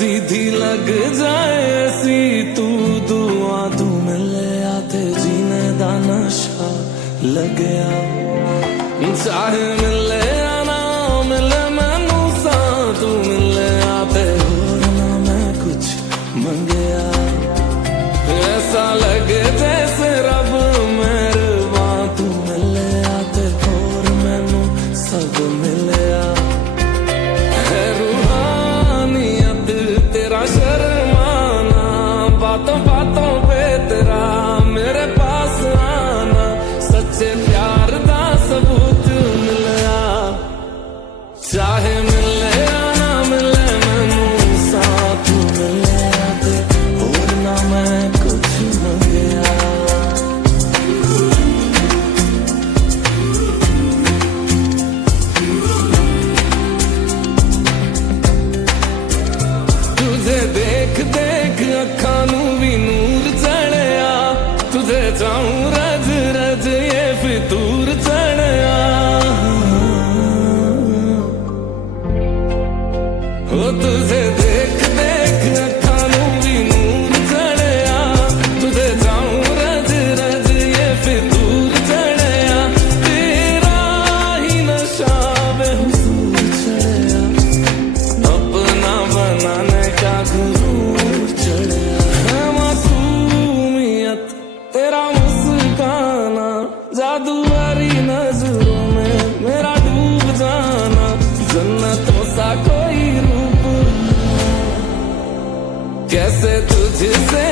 सीधी लग जाए ऐसी तू दुआ, तू मिले आते जीने दा नशा लगया। चाहे मिले आना मिले मैनू सा, तू मिले आते होर ना मैं कुछ मंगया। ऐसा लगे जैसे रब मेहरबान, तू मिले आते होर मैनू सब मिलया। है रूहानियत तेरा शर्माना, बातों बातों पे तेरा मेरे पास आना, सच्चे प्यार दा सबूत मिलया। चाहे मिले आना मिले मैनू सा, तू मिले आते होर ना मैं कुछ मंगया। तुझे देख देख अखा नू भी नूर चढ़या, तुझे चाहूं रज रज ये फितूर चढ़या। ओ तुझे देख देख अखा नू भी नूर चढ़या, तुझे चाहूं रज रज ये फितूर चढ़या। तेरा ही नशा बेहुसूर चढ़या, अपना बनाने का गुरूर चढ़या। है मासूमियत तेरा मुस्काना, जादू वाली नजरों में मेरा डूब जाना, जन्नतों सा कोई रूप कैसे तुझसे